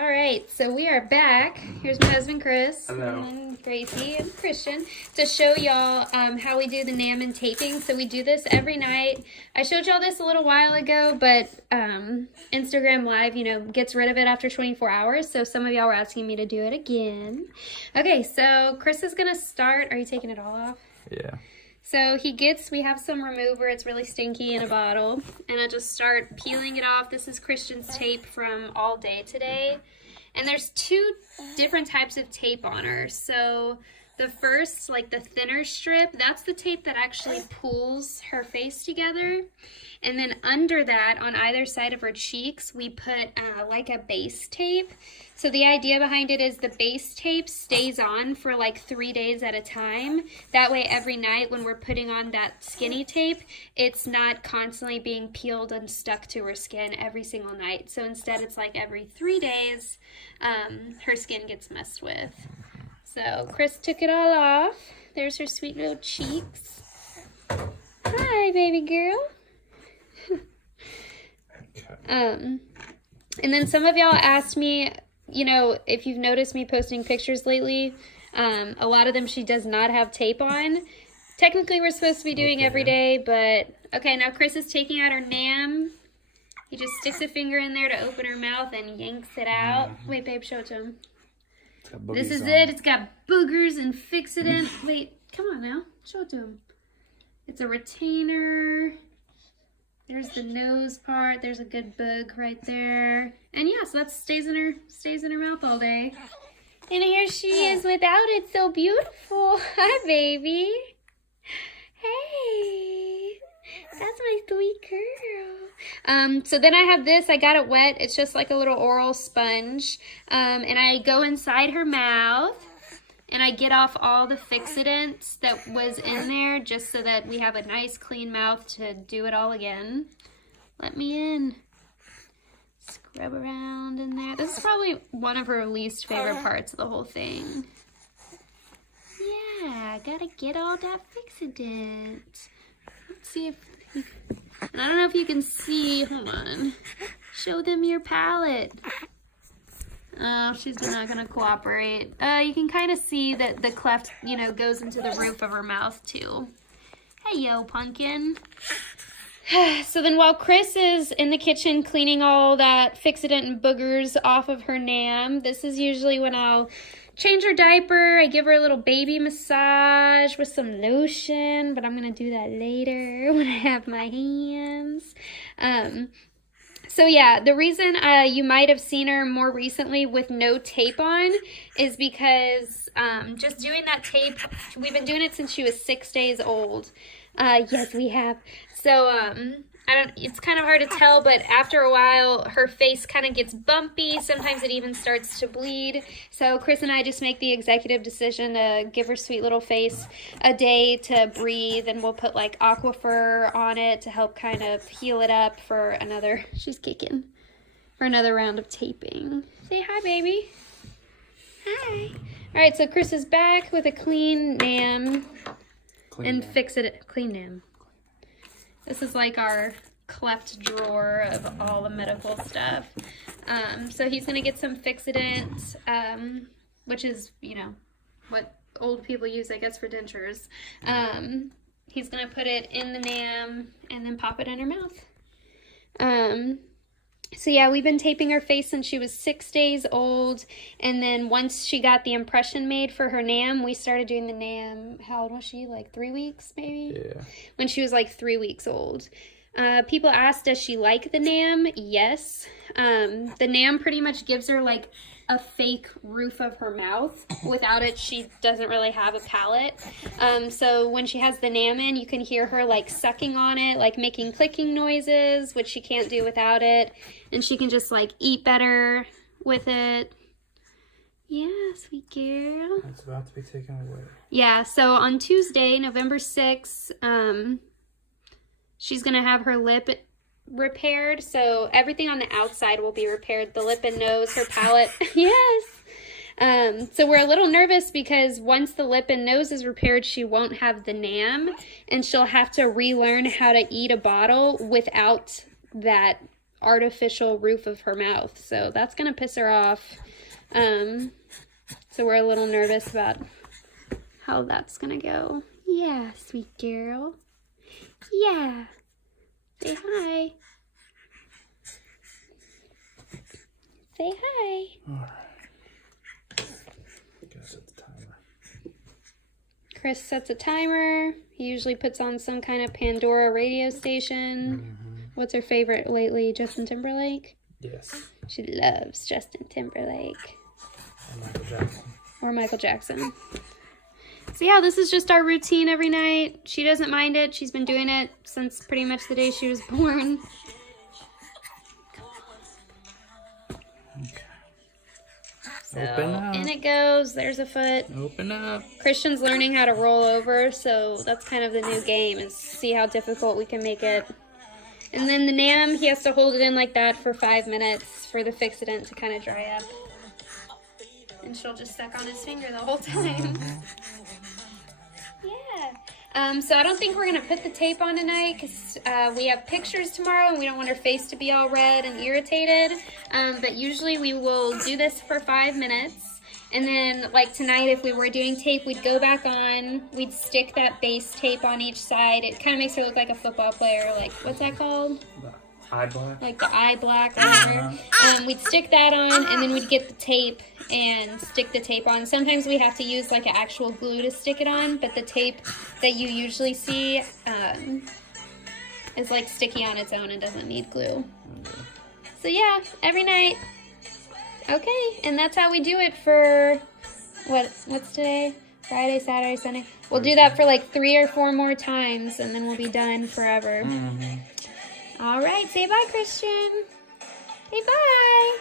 All right, so we are back. Here's my husband, Chris. Hello. And Gracie and Christian to show y'all how we do the NAM and taping. So we do this every night. I showed y'all this a little while ago, but Instagram Live, gets rid of it after 24 hours. So some of y'all were asking me to do it again. Okay, so Chris is going to start. Are you taking it all off? Yeah. So we have some remover, it's really stinky in a bottle, and I just start peeling it off. This is Christian's tape from all day today. And there's two different types of tape on her. So the first, like the thinner strip, that's the tape that actually pulls her face together. And then under that, on either side of her cheeks, we put like a base tape. So the idea behind it is the base tape stays on for like 3 days at a time. That way every night when we're putting on that skinny tape, it's not constantly being peeled and stuck to her skin every single night. So instead it's like every 3 days, her skin gets messed with. So Chris took it all off. There's her sweet little cheeks. Hi, baby girl. And then some of y'all asked me, if you've noticed me posting pictures lately, a lot of them she does not have tape on. Technically we're supposed to be doing every day, but okay, now Chris is taking out her NAM. He just sticks a finger in there to open her mouth and yanks it out. Wait, babe, show it to him. This is it. It's got boogers and fixidant. Wait, come on now. Show it to him. It's a retainer. There's the nose part. There's a good bug right there. And yeah, so that stays in her mouth all day. And here she is without it. So beautiful. Hi, baby. Hey. That's my sweet girl. So then I have this. I got it wet. It's just like a little oral sponge. And I go inside her mouth. And I get off all the fixidants that was in there just so that we have a nice clean mouth to do it all again. Let me in. Scrub around in there. This is probably one of her least favorite parts of the whole thing. Yeah, gotta get all that fixidant. Let's see if... I don't know if you can see. Hold on. Show them your palette. Oh, she's not going to cooperate. You can kind of see that the cleft, goes into the roof of her mouth, too. Hey, yo, pumpkin. So then while Chris is in the kitchen cleaning all that fixidant and boogers off of her NAM, this is usually when I'll change her diaper. I give her a little baby massage with some lotion, but I'm going to do that later when I have my hands. So yeah, the reason you might have seen her more recently with no tape on is because just doing that tape, we've been doing it since she was 6 days old. Yes, we have. So it's kind of hard to tell, but after a while, her face kind of gets bumpy. Sometimes it even starts to bleed. So Chris and I just make the executive decision to give her sweet little face a day to breathe, and we'll put like Aquaphor on it to help kind of heal it up for another, she's kicking, for another round of taping. Say hi, baby. Hi. All right, so Chris is back with a clean NAM clean NAM. This is like our cleft drawer of all the medical stuff. So he's going to get some fixidant, which is, what old people use, I guess, for dentures. He's going to put it in the NAM and then pop it in her mouth. So yeah, we've been taping her face since she was 6 days old. And then once she got the impression made for her NAM, we started doing the NAM. How old was she? Like 3 weeks, maybe? Yeah. When she was like 3 weeks old. People asked, does she like the NAM? Yes. The NAM pretty much gives her like a fake roof of her mouth. Without it, she doesn't really have a palate. So when she has the NAM in, you can hear her like sucking on it, like making clicking noises, which she can't do without it. And she can just like eat better with it. Yeah, sweet girl. It's about to be taken away. Yeah, so on Tuesday, November 6th, she's going to have her lip repaired. So everything on the outside will be repaired. The lip and nose, her palate. Yes. So we're a little nervous because once the lip and nose is repaired, she won't have the NAM. And she'll have to relearn how to eat a bottle without that artificial roof of her mouth. So that's going to piss her off. So we're a little nervous about how that's going to go. Yeah, sweet girl. Yeah. Say hi. Say hi. All right. Gotta set the timer. Chris sets a timer. He usually puts on some kind of Pandora radio station. What's her favorite lately? Justin Timberlake? Yes. She loves Justin Timberlake. And Michael Jackson. Or Michael Jackson. So yeah, this is just our routine every night. She doesn't mind it. She's been doing it since pretty much the day she was born. Okay. So Open up. in it goes. There's a foot. Open up. Christian's learning how to roll over, so that's kind of the new game, is see how difficult we can make it. And then the NAM, he has to hold it in like that for 5 minutes for the fixidant to kind of dry up. And she'll just suck on his finger the whole time. Yeah. So I don't think we're going to put the tape on tonight because we have pictures tomorrow and we don't want her face to be all red and irritated. But usually we will do this for 5 minutes. And then, like tonight, if we were doing tape, we'd go back on. We'd stick that base tape on each side. It kind of makes her look like a football player. Like, what's that called? The eye black. Like the eye black on her. We'd stick that on, and then we'd get the tape and stick the tape on. Sometimes we have to use like an actual glue to stick it on, but the tape that you usually see is like sticky on its own and doesn't need glue. Okay. So yeah, every night. Okay, and that's how we do it for, what's today? Friday, Saturday, Sunday. We'll do that for like 3 or 4 more times, and then we'll be done forever. All right, say bye, Christian. Say bye.